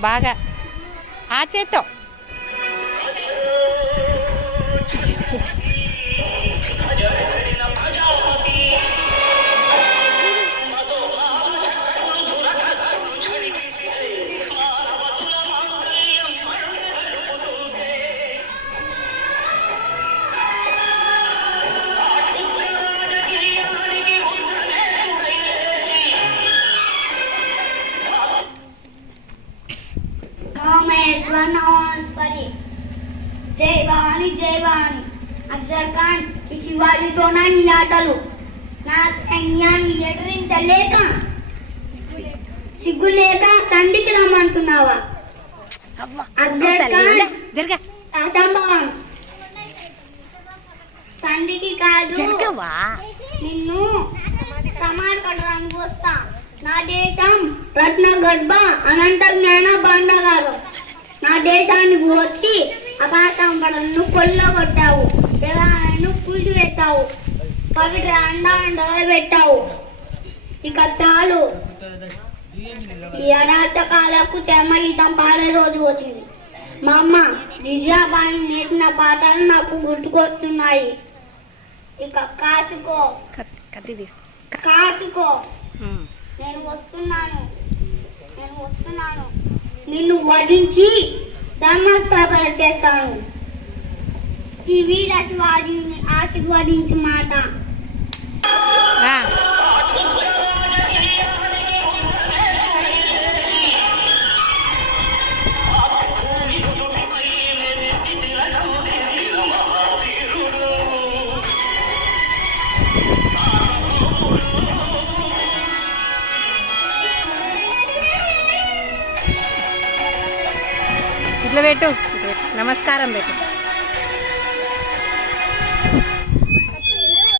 బాగా ఆ చేత్తో जय भवानी अफजल खान की शिवाजी तो नहीं आटलू ना सैन्याన్ని ఎదిరించలేక సిగ్గులేక సంధికి రమ్మంటున్నావా అఫజల్ ఖాన్ అసంభవం సంధికి కాదు నిన్ను సమార్పడడానికి వస్తా నా దేశం రత్నగర్భ అనంత జ్ఞాన భాండాగారం నా దేశానికి వచ్చి అపాసంపడను కొల్లగొట్టావు దేవాలయాన్ని కూల్చివేశావు పవిత్ర అండాన్ని పెట్టావు ఇక చాలు ఈ అరాచకాలకు చర్మగీతం పాడే రోజు వచ్చింది మా అమ్మ జిజాబాయి నేర్పిన పాటలు నాకు గుర్తుకొస్తున్నాయి ఇక కాచుకో కాచుకో నేను వస్తున్నాను నిన్ను వధించి ధర్మస్థాపన చేస్తాను ఈ వీర శివాజీని ఆశీర్వదించు మాట ఇట్లా పెట్టు నమస్కారం పెట్టు